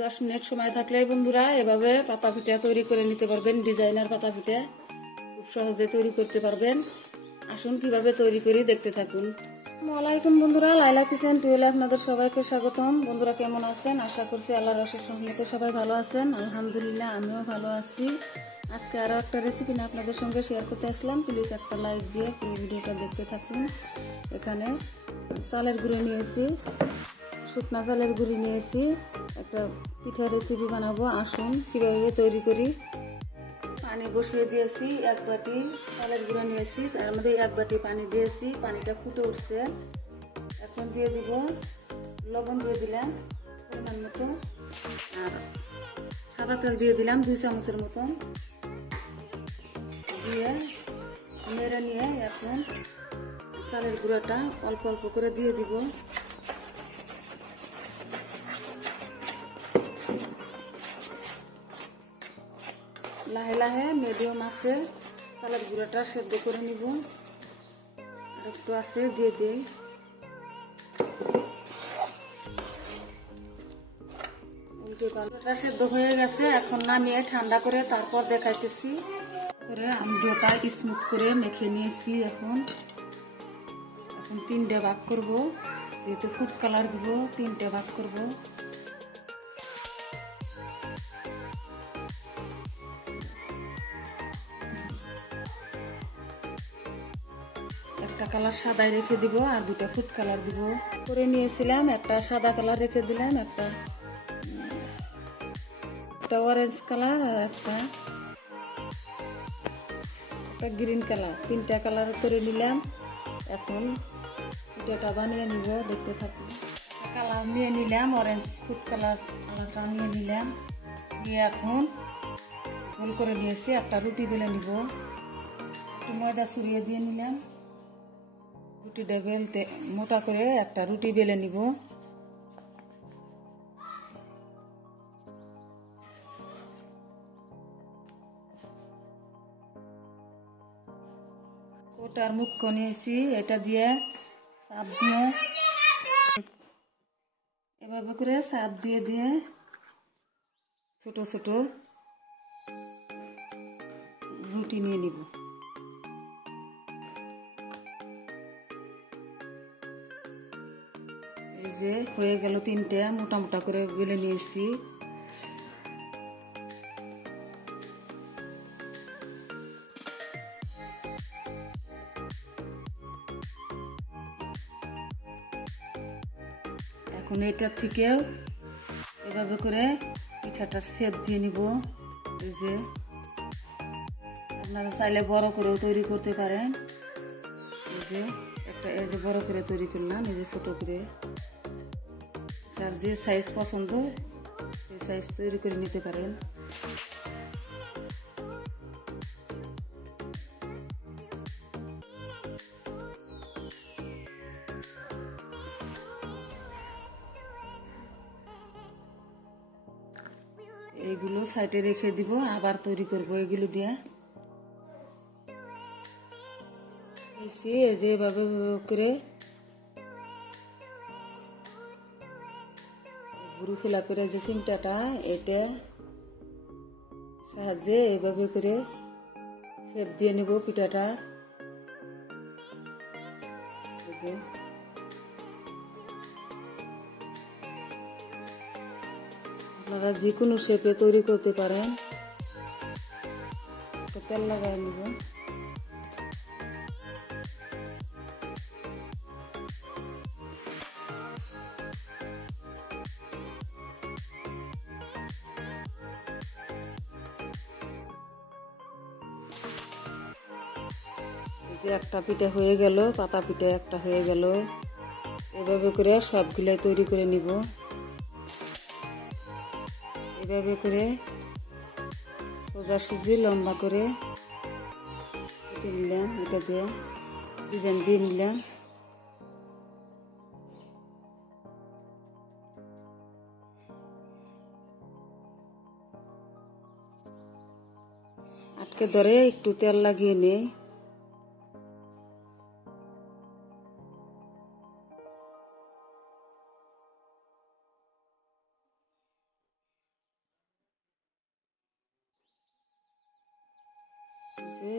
10 minute সময় থাকলে বন্ধুরা এভাবে পাতা পিঠা তৈরি করে নিতে পারবেন। ডিজাইনার পাতা পিঠা খুব সহজে তৈরি করতে পারবেন। আসুন কিভাবে তৈরি করি দেখতে থাকুন। আসসালামু আলাইকুম বন্ধুরা, লাইলা কিচেন টুয়েলে আপনাদের সবাইকে স্বাগতম। বন্ধুরা কেমন আছেন? আশা করছি আল্লাহর অশেষ রহমতে সবাই ভালো আছেন। আলহামদুলিল্লাহ আমিও ভালো আছি। আজকে আরো একটা রেসিপি নিয়ে আপনাদের সঙ্গে শেয়ার করতে আসলাম। প্লিজ একটা লাইক দিয়ে পুরো ভিডিওটা দেখতে থাকুন। এখানে চালের গুঁড়ো নিয়েছি, শুকনা চালের গুঁড়ি নিয়েছি। একটা পিঠা রেসিপি বানাবো, আসুন কিভাবে তৈরি করি। পানি বসিয়ে দিয়েছি, 1 বাটি চালের গুঁড়ো নিয়েছি, তার মধ্যে 1 বাটি পানি দিয়েছি। পানিটা ফুটে উঠছে, এখন দিয়ে দিব লবণ, দিয়ে দিলাম পরিমাণ মতো, আর সাদা তেল দিয়ে দিলাম 2 চামচের মতন। দিয়ে নেড়ে নিয়ে এখন চালের গুঁড়োটা অল্প অল্প করে দিয়ে দিব। লাহে লাহে মিডিয়াম আছে চালের গুঁড়োটা সেদ্ধ করে নিব। আর একটু আছে দিয়ে দিই। গুঁড়োটা সেদ্ধ হয়ে গেছে, এখন নামিয়ে ঠান্ডা করে তারপর দেখাইতেছি। করে আমি ডোটা স্মুথ করে মেখে নিয়েছি। এখন 3টে ভাগ করব, যেহেতু ফুড কালার দিব 3টে ভাগ করব। একটা কালার সাদায় রেখে দিব আর 2টা ফুড কালার দিব। করে নিয়েছিলাম, একটা সাদা কালার রেখে দিলাম, একটা অরেঞ্জ কালার আর একটা গ্রিন কালার, 3টা কালার করে নিলাম। এখন পিঠাটা বানিয়ে নিব, দেখতে থাকুন। কালার নিয়ে নিলাম, অরেঞ্জ ফুড কালারটা নিয়ে নিলাম। দিয়ে এখন গোল করে নিয়েছি, একটা রুটি বেলে নিব। একটু ময়দা ছড়িয়ে দিয়ে নিলাম। রুটিটা বেলতে মোটা করে একটা রুটি বেলে নিব। কোটার মুখ নিয়েছি, এটা দিয়ে চাপ দিয়ে এভাবে করে চাপ দিয়ে দিয়ে ছোট ছোট রুটি নিয়ে নিব। এই যে হয়ে গেল 3টে, মোটা মোটা করে বেলে নিয়েছি। এখন এটার থেকেও এভাবে করে পিঠাটার শেপ দিয়ে নিব। এই যে আপনারা চাইলে বড় করেও তৈরি করতে পারেন। এই যে বড় করে তৈরি করলাম, এই যে ছোট করে, যার যে সাইজ পছন্দ সেই সাইজ তৈরি করে নিতে পারেন। এইগুলো সাইডে রেখে দিব, আবার তৈরি করব এগুলো দিয়ে। এই যে এভাবে করে গুরু ফেলা করে যে চিমটাটা, এটা সাহায্যে এভাবে করে শেপ দিয়ে নিব পিঠাটা। আপনারা যে কোনো শেপে তৈরি করতে পারেন। তেল লাগাই নিব। যে একটা পিঠা হয়ে গেল, পাতা পিঠা একটা হয়ে গেল। এভাবে করে সবগুলাই তৈরি করে নিব। এভাবে করে সোজাসুজি লম্বা করে কেটে নিলাম, এটা দিয়ে ডিজাইন দিয়ে নিলাম। আটকে ধরে একটু তেল লাগিয়ে নেই।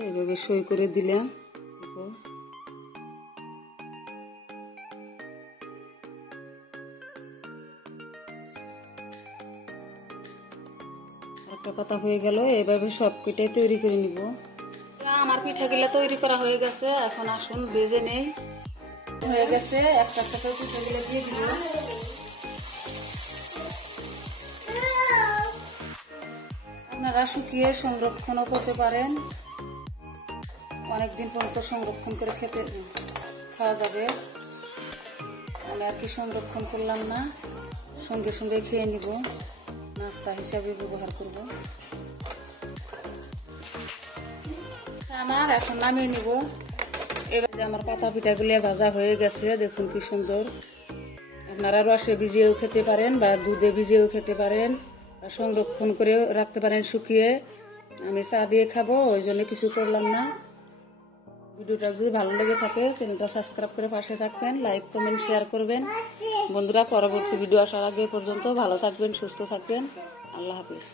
এইভাবে সই করে দিলাম। একটা পাতা হয়ে গেল। এইভাবে সব পিঠাই তৈরি করে নিব। আমার পিঠাগুলো তৈরি করা হয়ে গেছে, এখন আসুন ভেজে নেই। হয়ে গেছে, একটা একটা করে পিঠাগুলো দিয়ে দিব। আপনারা শুকিয়ে সংরক্ষণও করতে পারেন, অনেকদিন পর্যন্ত সংরক্ষণ করে খাওয়া যাবে। আমি আর কি সংরক্ষণ করলাম না, সঙ্গে সঙ্গে খেয়ে নিব, নাস্তা হিসাবে ব্যবহার করব। আমার এখন নামিয়ে নিব। এবার আমার পাতা পিঠাগুলি ভাজা হয়ে গেছে, দেখুন কি সুন্দর। আপনারা রসে ভিজিয়েও খেতে পারেন বা দুধে ভিজিয়েও খেতে পারেন, বা সংরক্ষণ করেও রাখতে পারেন শুকিয়ে। আমি চা দিয়ে খাবো, ওই জন্য কিছু করলাম না। ভিডিওটা যদি ভালো লেগে থাকে চ্যানেলটা সাবস্ক্রাইব করে পাশে থাকবেন, লাইক কমেন্ট শেয়ার করবেন। বন্ধুরা, পরবর্তী ভিডিও আসার আগে পর্যন্ত ভালো থাকবেন, সুস্থ থাকবেন। আল্লাহ হাফিজ।